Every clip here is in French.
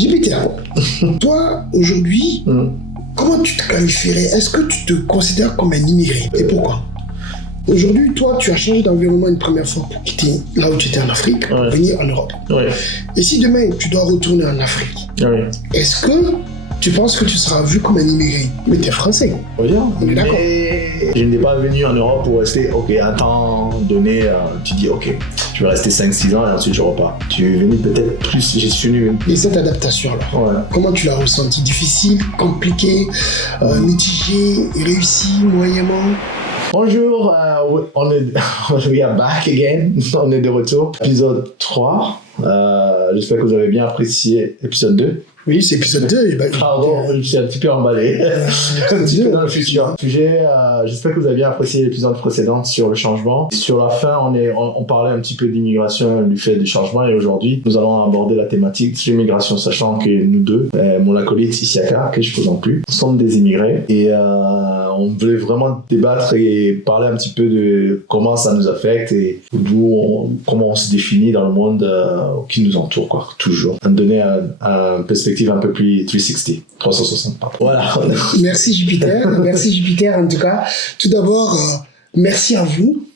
Jupiter, toi, aujourd'hui, comment tu te qualifierais? Est-ce que tu te considères comme un immigré? Et pourquoi? Aujourd'hui, toi, tu as changé d'environnement une première fois pour quitter là où tu étais en Afrique, pour venir en Europe. Et si demain, tu dois retourner en Afrique, est-ce que tu penses que tu seras vu comme un immigré? Mais tu es français. On est d'accord. Je n'ai pas venu en Europe pour rester, à un temps donné, tu dis, je vais rester 5-6 ans et ensuite je repars. Tu es venu peut-être plus, je suis venu. Et cette adaptation alors, comment tu l'as ressenti? Difficile, compliqué, mitigé, réussi, moyennement? Bonjour, we are back again. On est de retour. Épisode 3. J'espère que vous avez bien apprécié épisode 2. Oui, c'est épisode 2. Pardon, je suis un petit peu emballé. Un petit peu dans le futur. J'espère que vous avez bien apprécié l'épisode précédent sur le changement. Sur la fin, on parlait un petit peu d'immigration, du fait du changement. Et aujourd'hui, nous allons aborder la thématique de l'immigration, sachant que nous deux, mon acolyte Isiaka, que je ne présente plus, sommes des immigrés. Et on voulait vraiment débattre et parler un petit peu de comment ça nous affecte et comment on se définit dans le monde qui nous entoure, quoi, toujours. Donner un perspective un peu plus 360, pardon. Voilà. Merci Jupiter, merci Jupiter en tout cas. Tout d'abord, merci à vous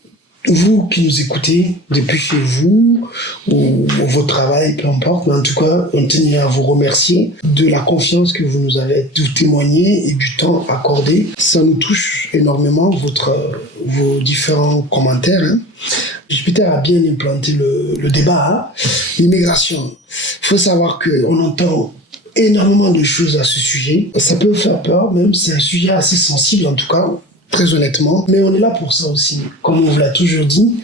qui nous écoutez depuis chez vous ou votre travail, peu importe, mais en tout cas, on tenait à vous remercier de la confiance que vous nous avez témoigné et du temps accordé. Ça nous touche énormément, vos différents commentaires. Jupiter a bien implanté le débat. L'immigration, il faut savoir qu'on entend énormément de choses à ce sujet. Ça peut faire peur, même c'est un sujet assez sensible en tout cas, très honnêtement. Mais on est là pour ça aussi. Comme on vous l'a toujours dit,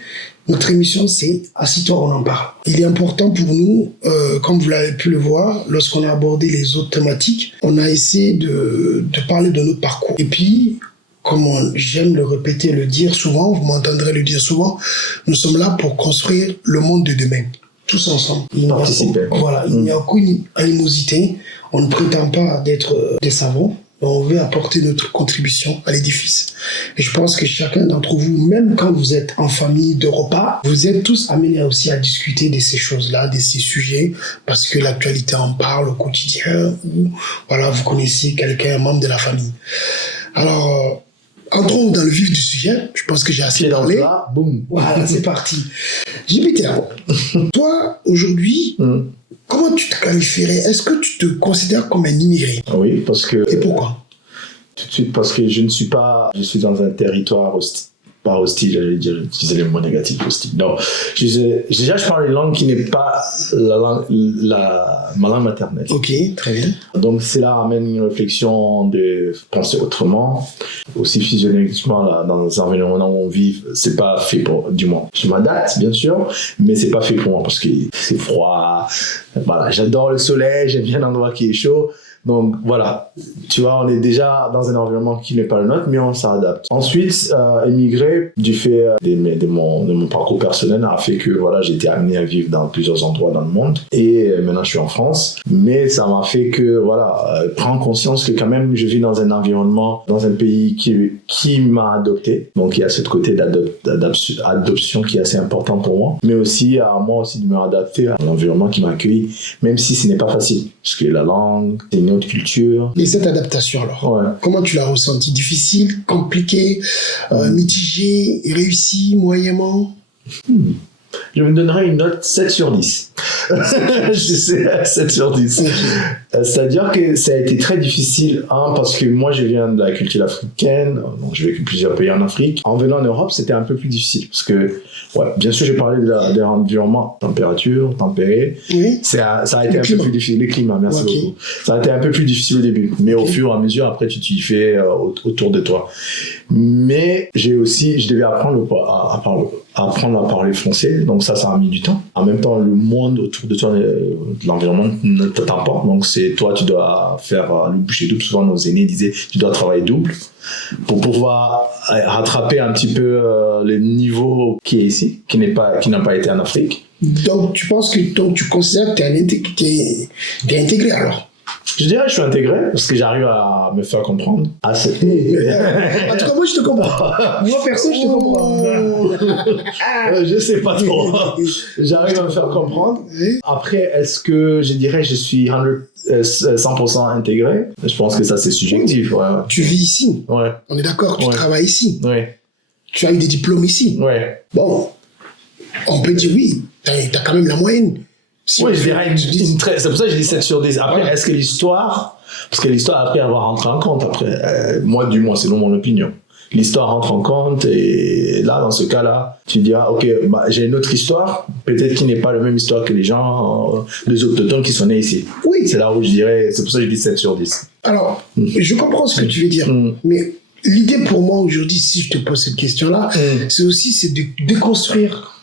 notre émission c'est « Assis-toi, on en parle ». Il est important pour nous, comme vous l'avez pu le voir, lorsqu'on a abordé les autres thématiques, on a essayé de parler de notre parcours. Et puis, comme j'aime le répéter, le dire souvent, vous m'entendrez le dire souvent, nous sommes là pour construire le monde de demain. Tous ensemble. Il n'y a aucune animosité. On ne prétend pas d'être des savants. On veut apporter notre contribution à l'édifice. Et je pense que chacun d'entre vous, même quand vous êtes en famille de repas, vous êtes tous amenés aussi à discuter de ces choses-là, de ces sujets, parce que l'actualité en parle au quotidien, ou vous connaissez quelqu'un, un membre de la famille. Alors, entrons dans le vif du sujet. Je pense que j'ai assez parlé. Boum. Voilà, c'est parti. Jupiter, toi, aujourd'hui, comment tu te qualifierais? Est-ce que tu te considères comme un immigré? Oui, parce que... Et pourquoi? Tout de suite, parce que je suis dans un territoire hostile. Pas hostile, j'allais dire, utiliser le mot négatif, hostile. Non, déjà, je parle une langue qui n'est pas ma langue maternelle. Ok, très bien. Donc, cela amène une réflexion de penser autrement. Aussi physiologiquement, dans les environnements où on vit, c'est pas fait pour, du moins. Je m'adapte, bien sûr, mais c'est pas fait pour moi parce que c'est froid. Voilà, j'adore le soleil, j'aime bien l'endroit qui est chaud. Donc voilà, tu vois, on est déjà dans un environnement qui n'est pas le nôtre, mais on s'adapte. Ensuite, émigrer du fait de mon parcours personnel a fait que voilà, j'ai été amené à vivre dans plusieurs endroits dans le monde et maintenant je suis en France. Mais ça m'a fait que voilà, prendre conscience que quand même je vis dans un environnement, dans un pays qui m'a adopté. Donc il y a ce côté d'adoption qui est assez important pour moi, mais aussi à moi aussi de me adapter à l'environnement qui m'a accueilli, même si ce n'est pas facile, parce que la langue, c'est une autre culture. Et cette adaptation alors, comment tu l'as ressenti? Difficile, compliqué, mitigé, réussi, moyennement? Je me donnerais une note 7 sur 10. Je sais, 7 sur 10. C'est-à-dire que ça a été très difficile, parce que moi je viens de la culture africaine, donc j'ai vécu plusieurs pays en Afrique. En venant en Europe, c'était un peu plus difficile, parce que, bien sûr, j'ai parlé de l'environnement, température, tempéré. Oui. Ça a été un peu plus difficile. Le climat, merci beaucoup. Ça a été un peu plus difficile au début, mais au fur et à mesure, après, tu t'y fais autour de toi. Mais je devais apprendre à parler français, donc ça a mis du temps. En même temps, le monde autour de toi, l'environnement ne t'attend pas, donc toi, tu dois faire le boucher double. Souvent, nos aînés disaient, tu dois travailler double pour pouvoir rattraper un petit peu le niveau qui est ici, qui n'a pas été en Afrique. Donc, tu considères que tu es intégré alors? Je dirais que je suis intégré parce que j'arrive à me faire comprendre. En tout cas, moi, je te comprends. Moi, perso, je te comprends. Je sais pas trop. J'arrive à me faire comprendre. Après, est-ce que je dirais que je suis 100% intégré? Je pense que ça, c'est subjectif. Ouais. Tu vis ici. Ouais. On est d'accord, tu Ouais. travailles ici. Ouais. Tu as eu des diplômes ici. Ouais. Bon, on peut dire oui, t'as quand même la moyenne. Si Oui, on je fait- dirais c'est pour ça que je dis 7 sur 10. Après, Voilà. est-ce que l'histoire, parce que l'histoire, après, elle va rentrer en compte, après, moi, du moins, selon mon opinion. L'histoire rentre en compte et là, dans ce cas-là, tu diras, ok, bah, j'ai une autre histoire, peut-être qui n'est pas la même histoire que les gens, les autochtones qui sont nés ici. Oui. C'est là où je dirais, c'est pour ça que je dis 7 sur 10. Alors, je comprends ce que tu veux dire, mais l'idée pour moi aujourd'hui, si je te pose cette question-là, c'est de déconstruire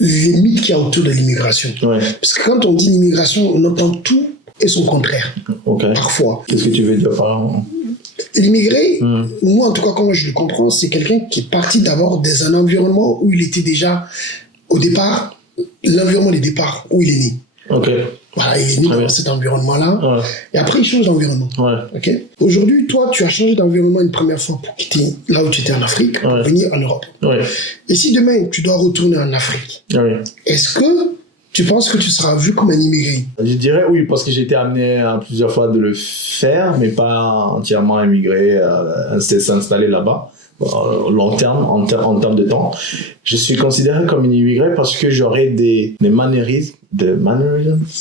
les mythes qu'il y a autour de l'immigration. Ouais, Parce que quand on dit l'immigration, on entend tout et son contraire, ok. parfois. Qu'est-ce que tu veux dire par là? L'immigré, moi en tout cas, comment je le comprends, c'est quelqu'un qui est parti d'abord dans un environnement où il était déjà, au départ, l'environnement de départ où il est né. Ok. Voilà, il est né Très dans bien. cet environnement-là, Ouais. et après il change d'environnement. Ouais. Ok. Aujourd'hui, toi, tu as changé d'environnement une première fois pour quitter là où tu étais en Afrique, pour Ouais. venir en Europe. Ouais. Et si demain tu dois retourner en Afrique, Ouais. est-ce que tu penses que tu seras vu comme un immigré? Je dirais oui, parce que j'ai été amené à plusieurs fois de le faire, mais pas entièrement émigré, s'installer là-bas, long terme, en termes de temps. Je suis considéré comme un immigré parce que j'aurais des mannérismes,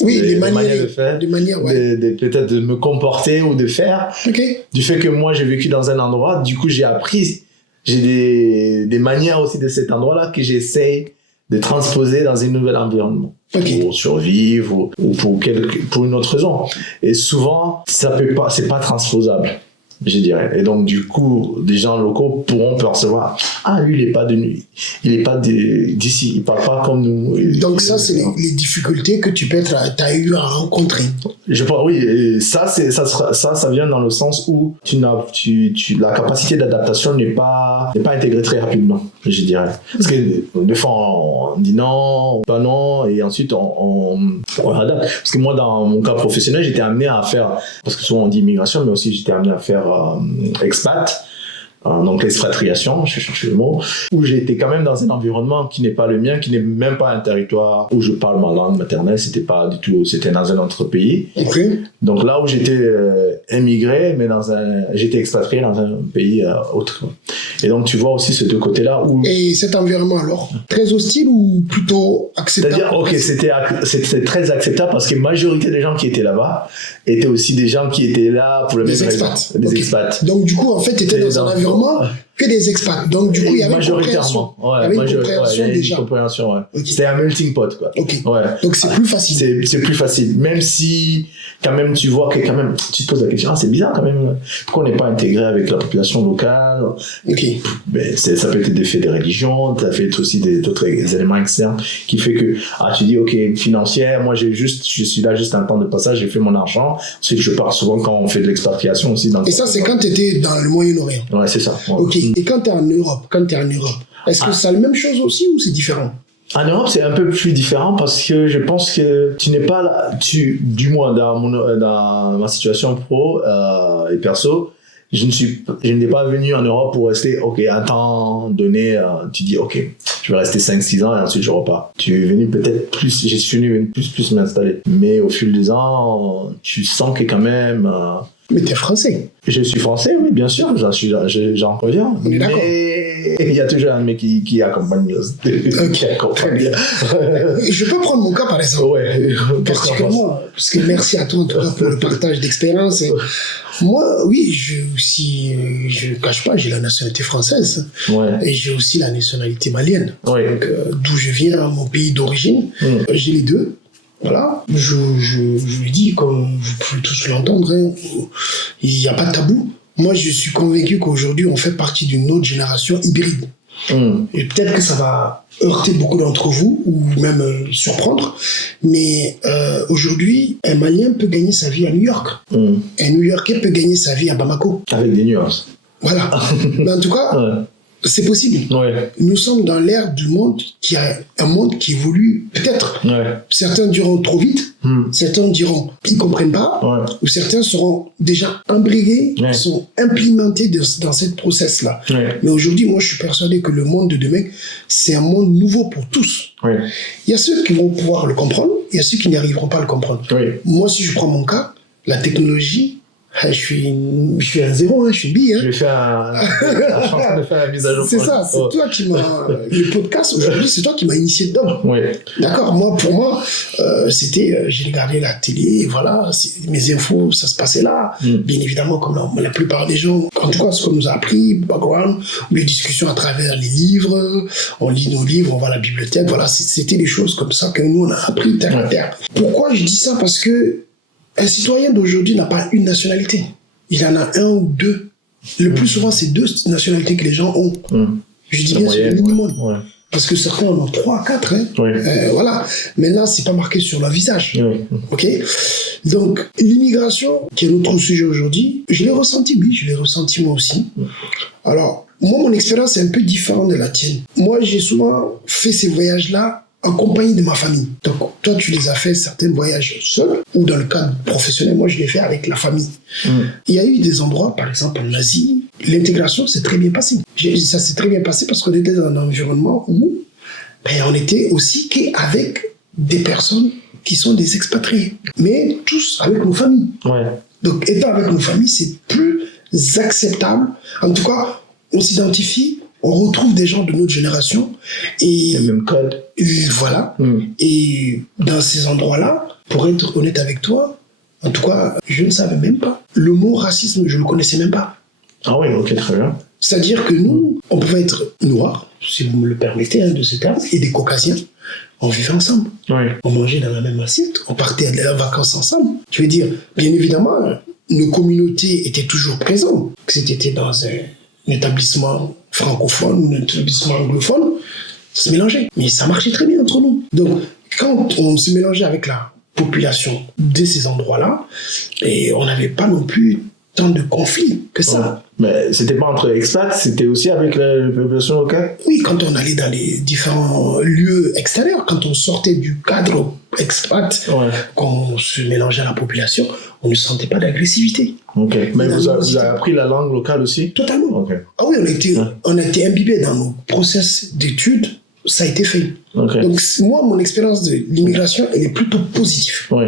Oui, des des manières de faire, des manières, ouais. peut-être de me comporter ou de faire. Ok. Du fait que moi j'ai vécu dans un endroit, du coup j'ai appris, j'ai des manières aussi de cet endroit-là que j'essaye de transposer dans un nouvel environnement. Ok. Pour survivre ou pour une autre raison. Et souvent, c'est pas transposable, je dirais. Et donc, du coup, des gens locaux pourront percevoir, ah, lui, il est pas d'ici, il parle pas comme nous. Donc ça, c'est les difficultés que t'as eu à rencontrer. Je pense, oui, et ça vient dans le sens où la capacité d'adaptation n'est pas intégrée très rapidement, je dirais. Parce que des fois, on dit non, pas non, et ensuite, on adapte. Parce que moi, dans mon cas professionnel, j'étais amené à faire, parce que souvent on dit immigration, mais aussi j'étais amené à faire expat. Donc l'expatriation, je cherche le mot, où j'étais quand même dans un environnement qui n'est pas le mien, qui n'est même pas un territoire où je parle ma langue maternelle, c'était dans un autre pays. Ok. Donc là où j'étais émigré, mais j'étais expatrié dans un pays autre. Et donc tu vois aussi ces deux côtés-là où... Et cet environnement alors, très hostile ou plutôt acceptable? C'est-à-dire, ok, c'était très acceptable parce que la majorité des gens qui étaient là-bas étaient aussi des gens qui étaient là pour le même Des raison. expats. Des Ok. expats. Donc du coup, en fait, tu étais dans un environnement que des expats. Donc du coup, il y avait une compréhension. Majoritairement. Ouais, Il y avait une compréhension il y avait déjà. une compréhension, ouais. Ok. C'était un melting pot, quoi. Ok. Ouais. Donc c'est plus facile. C'est plus facile. Même si, quand même, tu vois que quand même, tu te poses la question, ah, c'est bizarre quand même. Pourquoi on n'est pas intégré avec la population locale? Ok. Ben, ça peut être des faits de religion, ça peut être aussi d'autres éléments externes qui fait que, tu dis, ok, financière, moi je suis là juste un temps de passage, j'ai fait mon argent. Ensuite, je pars souvent quand on fait de l'expatriation aussi. Et ça, c'est quand tu étais dans le Moyen-Orient. Ouais, c'est ça. Ouais. Ok. Et quand tu es en Europe, est-ce que c'est la même chose aussi ou c'est différent? En Europe, c'est un peu plus différent parce que je pense que tu n'es pas là, du moins dans ma situation pro et perso, je n'ai pas venu en Europe pour rester, ok, à un temps donné, tu dis, ok, je vais rester 5-6 ans et ensuite je repars. Tu es venu peut-être plus, je suis venu plus m'installer. Mais au fil des ans, tu sens que quand même... Mais tu es français. Je suis français, oui, bien sûr, j'en reviens. On est d'accord. Mais il y a toujours un mec qui accompagne. Qui accompagne. Je peux prendre mon cas par exemple. Ouais. Particulièrement, parce que merci à toi en tout cas pour le partage d'expérience. Et moi, oui, je cache pas, j'ai la nationalité française. Ouais. Et j'ai aussi la nationalité malienne. Ouais. Donc, d'où je viens, mon pays d'origine. J'ai les deux. Voilà, je lui dis, comme vous pouvez tous l'entendre, hein, il n'y a pas de tabou. Moi, je suis convaincu qu'aujourd'hui, on fait partie d'une autre génération hybride. Et peut-être que ça va heurter beaucoup d'entre vous, ou même surprendre, mais aujourd'hui, un Malien peut gagner sa vie à New York. Un New-Yorkais peut gagner sa vie à Bamako. Avec des nuances. Voilà. Mais en tout cas, C'est possible. Ouais. Nous sommes dans l'ère du monde qui a un monde qui évolue peut-être. Ouais. Certains diront trop vite, certains diront ils comprennent pas, ou certains seront déjà imbriqués, sont implémentés dans cette process-là. Ouais. Mais aujourd'hui, moi, je suis persuadé que le monde de demain, c'est un monde nouveau pour tous. Ouais. Il y a ceux qui vont pouvoir le comprendre, il y a ceux qui n'arriveront pas à le comprendre. Ouais. Moi, si je prends mon cas, la technologie, je suis un zéro, je suis une bille. Je vais faire je suis en train de faire la mise à jour. C'est ça, c'est toi qui m'as... Le podcast, aujourd'hui, c'est toi qui m'as initié dedans. Oui. D'accord, pour moi, c'était... j'ai regardé la télé, voilà, mes infos, ça se passait là. Bien évidemment, comme la plupart des gens, en tout cas, ce qu'on nous a appris, background, les discussions à travers les livres, on lit nos livres, on va à la bibliothèque, voilà, c'était des choses comme ça que nous, on a appris terre à terre. Pourquoi je dis ça? Parce que un citoyen d'aujourd'hui n'a pas une nationalité. Il en a un ou deux. Le plus souvent, c'est 2 nationalités que les gens ont. Je dis bien c'est le minimum. Ouais. Parce que certains en ont 3, 4. Hein. Ouais. Voilà. Mais là, c'est pas marqué sur leur visage. Ouais. OK? Donc, l'immigration, qui est notre sujet aujourd'hui, je l'ai ressenti, oui, je l'ai ressenti moi aussi. Alors, moi, mon expérience est un peu différente de la tienne. Moi, j'ai souvent fait ces voyages-là en compagnie de ma famille. Donc, toi, tu les as fait certains voyages seul ou dans le cadre professionnel. Moi, je l'ai fait avec la famille. Il y a eu des endroits, par exemple en Asie, l'intégration s'est très bien passée. Ça s'est très bien passé parce qu'on était dans un environnement où on était aussi qu'avec des personnes qui sont des expatriés, mais tous avec nos familles. Ouais. Donc, étant avec nos familles, c'est plus acceptable. En tout cas, on s'identifie, on retrouve des gens de notre génération et le même code. Voilà. Et dans ces endroits-là, pour être honnête avec toi, en tout cas, je ne savais même pas. Le mot racisme, je ne le connaissais même pas. Ah oui, ok, très bien. C'est-à-dire que nous, on pouvait être noirs, si vous me le permettez, de ce terme, et des caucasiens. On vivait ensemble. Oui. On mangeait dans la même assiette. On partait en vacances ensemble. Je veux dire, bien évidemment, nos communautés étaient toujours présentes. Que c'était dans un établissement francophone, un établissement anglophone, ça se mélangeait. Mais ça marchait très bien entre nous. Donc, quand on se mélangeait avec la population de ces endroits-là, et on n'avait pas non plus tant de conflits que ça. Mais c'était pas entre expats, c'était aussi avec la population locale? Oui, quand on allait dans les différents lieux extérieurs, quand on sortait du cadre expat, qu'on se mélangeait à la population, on ne sentait pas d'agressivité. Ok. Mais vous avez appris la langue locale aussi? Totalement. Okay. Ah oui, on a été imbibés dans nos process d'études, ça a été fait. Okay. Donc moi, mon expérience de l'immigration, elle est plutôt positive. Ouais.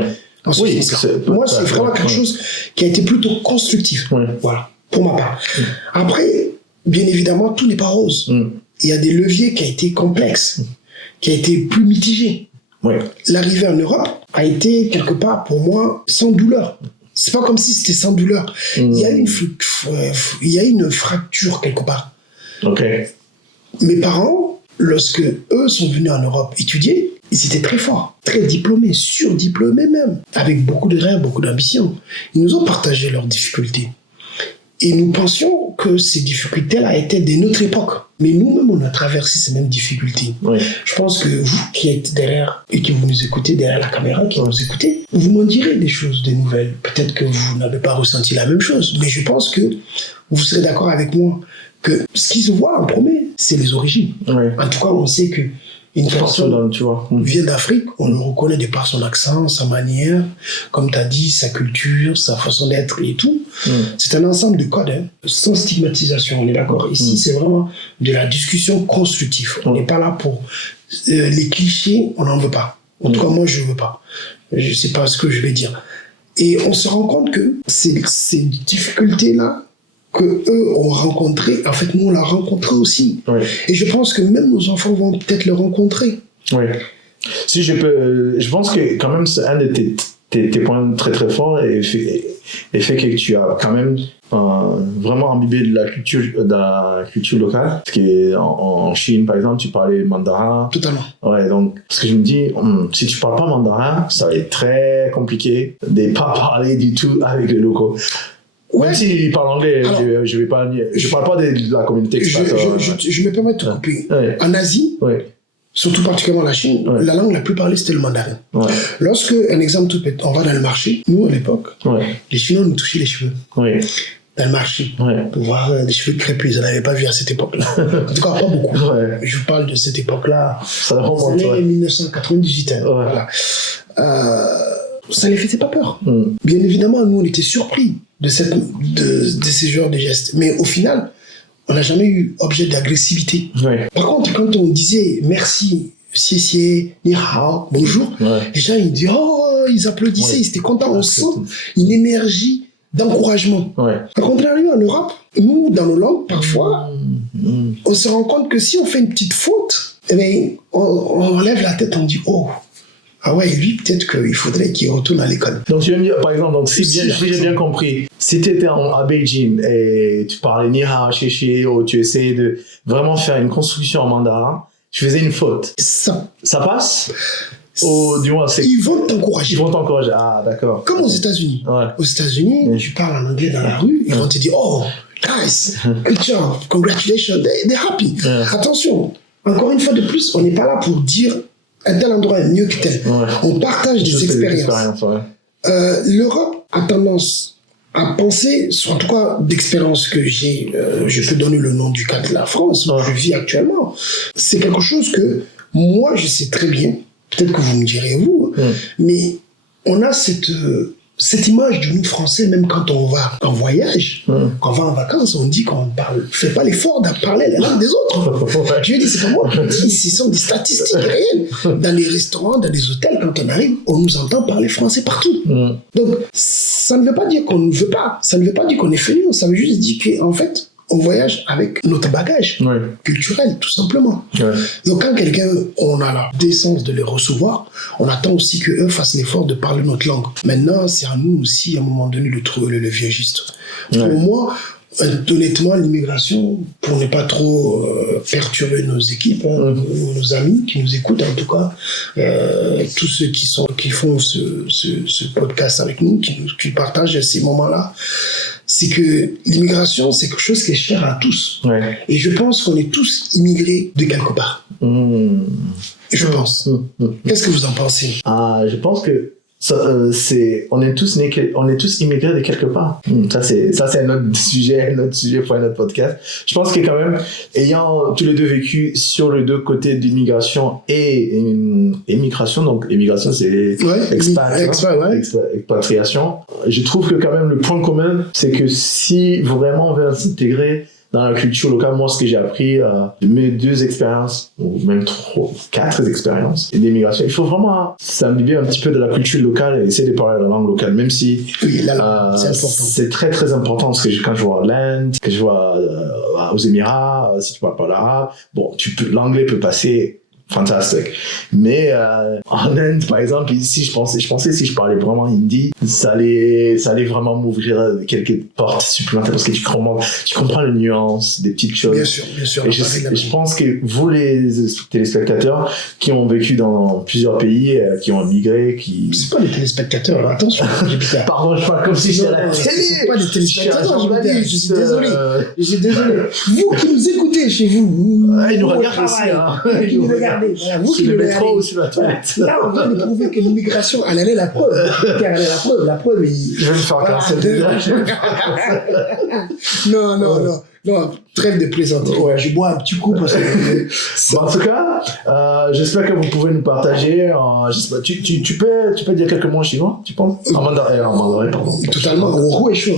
Oui, moi, c'est vraiment quelque chose qui a été plutôt constructif. Voilà, pour ma part. Après, bien évidemment, tout n'est pas rose. Il y a des leviers qui ont été complexes, qui ont été plus mitigés. L'arrivée en Europe a été, quelque part, pour moi, sans douleur. C'est pas comme si c'était sans douleur. Il y a une fracture quelque part. Mes parents, lorsque eux sont venus en Europe étudier, ils étaient très forts, très diplômés, surdiplômés même, avec beaucoup de rêves, beaucoup d'ambition. Ils nous ont partagé leurs difficultés. Et nous pensions que ces difficultés-là étaient de notre époque. Mais nous-mêmes, on a traversé ces mêmes difficultés. Je pense que vous qui êtes derrière, et qui vous nous écoutez derrière la caméra, qui nous écoutez, vous m'en direz des choses, des nouvelles. Peut-être que vous n'avez pas ressenti la même chose, mais je pense que vous serez d'accord avec moi que ce qui se voit en premier, c'est les origines. En tout cas, on sait que une personne vient d'Afrique, on le reconnaît de par son accent, sa manière, comme tu as dit, sa culture, sa façon d'être et tout. C'est un ensemble de codes, sans stigmatisation, on est d'accord. Ici, c'est vraiment de la discussion constructive. On n'est pas là pour les clichés, on n'en veut pas. En tout cas, moi, je ne veux pas. Je ne sais pas ce que je vais dire. Et on se rend compte que ces difficultés-là, que eux ont rencontré, en fait, nous, on l'a rencontré aussi. Et je pense que même nos enfants vont peut-être le rencontrer. Si je peux... Je pense que, quand même, c'est un de tes points très, très forts et fait que tu as quand même vraiment imbibé de la culture locale. Parce qu'en Chine, par exemple, tu parlais mandarin. Totalement. Donc, parce que je me dis, si tu parles pas mandarin, ça va être très compliqué de pas parler du tout avec les locaux. Même s'ils parlent anglais, je parle pas de la communauté expat. Je me permets de te couper. En Asie, surtout particulièrement la Chine, la langue la plus parlée, c'était le mandarin. Lorsque, un exemple tout bête, on va dans le marché, nous, à l'époque, les Chinois nous touchaient les cheveux. dans le marché Ouais. pour voir des cheveux crépus. Ils n'en avaient pas vu à cette époque-là. En tout cas, pas beaucoup. Ouais. Je vous parle de cette époque-là. Ça Dans les remonte, années ouais. 1998. Hein, Ouais. voilà. Ça les faisait pas peur. Mm. Bien évidemment, nous, on était surpris de ces genres de gestes. Mais au final, on n'a jamais eu objet d'agressivité. Ouais. Par contre, quand on disait merci, xie, ni hao, bonjour, Ouais. les gens ils applaudissaient, Ouais. ils étaient contents. On Ouais, sent une énergie d'encouragement. Ouais. À contrario, en Europe, nous, dans nos langues, parfois, on se rend compte que si on fait une petite faute, eh bien, on lève la tête, on dit oh. Ah ouais, lui, peut-être qu'il faudrait qu'il retourne à l'école. Donc tu veux me dire, par exemple, donc, si Si j'ai bien compris, si tu étais à Beijing et tu parlais ni hao, xie, ou tu essayais de vraiment faire une construction en mandarin, tu faisais une faute. Ça, Ça passe? Ou du moins, ils vont t'encourager. ils vont t'encourager. Ah, d'accord. Comme aux États-Unis. Ouais. Aux États-Unis, tu parles en anglais dans la rue, ils vont te dire oh, nice, good job, congratulations, they're happy. Ouais. Attention, encore une fois de plus, on n'est pas là pour dire un tel endroit est mieux que tel. Ouais. On partage des expériences. Ouais. L'Europe a tendance à penser, en tout cas d'expérience que j'ai, je peux donner le nom du cas de la France, où Ouais. je vis actuellement, c'est quelque chose que moi je sais très bien, peut-être que vous me direz vous, mais on a cette image de nous Français, même quand on va en voyage, quand on va en vacances, on dit qu'on parle, fait pas l'effort de parler la langue des autres. Ouais. Je veux dire, c'est pas moi qui dis, ce sont des statistiques réelles. Dans les restaurants, dans les hôtels, quand on arrive, on nous entend parler français partout. Donc, ça ne veut pas dire qu'on ne veut pas, ça ne veut pas dire qu'on est feignant, ça veut juste dire qu'en fait, on voyage avec notre bagage Ouais. culturel, tout simplement. Ouais. Donc, quand quelqu'un, on a la décence de les recevoir, on attend aussi qu'eux fassent l'effort de parler notre langue. Maintenant, c'est à nous aussi, à un moment donné, de trouver le levier juste. Ouais. Pour moi, honnêtement, l'immigration, pour ne pas trop perturber nos équipes, nos amis qui nous écoutent, en tout cas, tous ceux qui font ce podcast avec nous, qui partagent ces moments-là, c'est que l'immigration, c'est quelque chose qui est cher à tous. Ouais. Et je pense qu'on est tous immigrés de quelque part. Je pense. Qu'est-ce que vous en pensez? Ah, je pense que on est tous immigrés de quelque part. Ça c'est un autre sujet pour un autre podcast. Je pense que quand même, ayant tous les deux vécu sur les deux côtés d'immigration et émigration, donc immigration c'est expatriation, je trouve que quand même le point commun, c'est que si vraiment on veut s'intégrer dans la culture locale, moi, ce que j'ai appris de mes 2 expériences, ou même 4 expériences d'immigration, il faut vraiment s'imbiber un petit peu de la culture locale et essayer de parler la langue locale, même si oui, la langue, c'est important. C'est très très important, parce que quand je vois l'Inde, que je vois aux Émirats, si tu parles pas l'arabe, bon, l'anglais peut passer. Fantastique. Mais en Inde, par exemple, ici, je pensais si je parlais vraiment hindi, ça allait vraiment m'ouvrir quelques portes supplémentaires, parce que tu comprends les nuances des petites choses. Bien sûr. Et je pense que vous, les téléspectateurs qui ont vécu dans plusieurs pays, qui ont migré, C'est pas les téléspectateurs, là. Attention. Pardon, je parle comme si j'étais à la télé. C'est pas les téléspectateurs, je suis désolé. Je suis désolé. désolé. Vous qui nous écoutez chez vous, Ils nous regardent aussi, hein. Qui nous regardez. Voilà, vous Sur qui le nous métro regardez. ou sur la toilette. Là, on vient de prouver que l'immigration, elle est la preuve. Car elle est la preuve. La preuve, Je vais me faire casser. Non, trêve de plaisanterie. Ouais, je bois un petit coup parce que. En tout cas, j'espère que vous pouvez nous partager. Je sais pas, tu peux dire quelques mots en chinois, tu penses? En mandarin, pardon. Totalement. 我会说，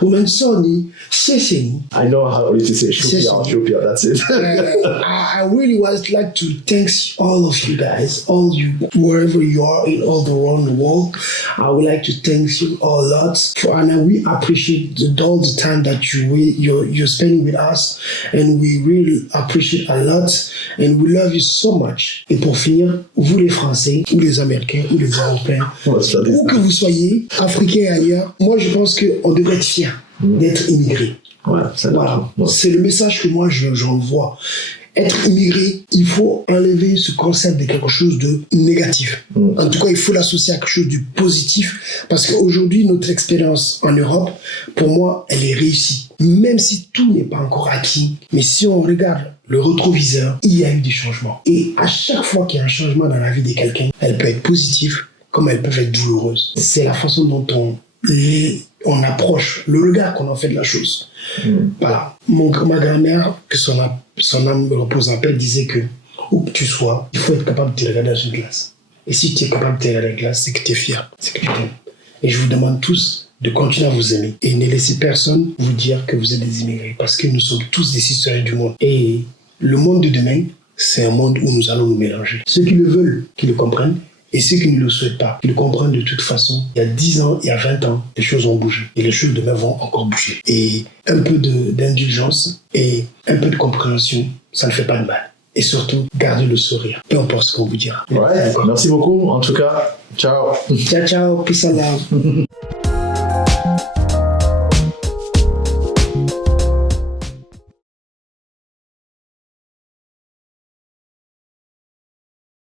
我们说你谢谢你。 I know how to say Shupia, that's it. I really would like to thank all of you guys, all you, wherever you are in all around the world. I would like to thank you a lot and we appreciate all the time that you're spending with us, and we really appreciate a lot, and we love you so much. Et pour finir, vous les Français, ou les Américains, ou les Européens, où que vous soyez, Africains et ailleurs, moi je pense qu'on devrait être fiers d'être immigrés. Ouais, voilà. C'est le message que moi j'envoie. Être immigré, il faut enlever ce concept de quelque chose de négatif. En tout cas, il faut l'associer à quelque chose de positif, parce qu'aujourd'hui, notre expérience en Europe, pour moi, elle est réussie. Même si tout n'est pas encore acquis, mais si on regarde le rétroviseur, il y a eu des changements. Et à chaque fois qu'il y a un changement dans la vie de quelqu'un, elle peut être positive, comme elle peut être douloureuse. C'est la façon dont on approche, le regard qu'on en fait de la chose. Voilà. Ma grand-mère, que son âme repose en paix, disait que où que tu sois, il faut être capable de te regarder dans une glace. Et si tu es capable de te regarder dans une glace, c'est que tu es fier, c'est que tu t'aimes. Et je vous demande tous de continuer à vous aimer. Et ne laissez personne vous dire que vous êtes des immigrés, parce que nous sommes tous des citoyens du monde. Et le monde de demain, c'est un monde où nous allons nous mélanger. Ceux qui le veulent, qui le comprennent, et ceux qui ne le souhaitent pas, qui le comprennent de toute façon. Il y a 10 ans, il y a 20 ans, les choses ont bougé. Et les choses demain vont encore bouger. Et un peu d'indulgence et un peu de compréhension, ça ne fait pas de mal. Et surtout, gardez le sourire. Peu importe ce qu'on vous dira. Ouais, merci beaucoup. En tout cas, ciao. Ciao, ciao. Peace and love.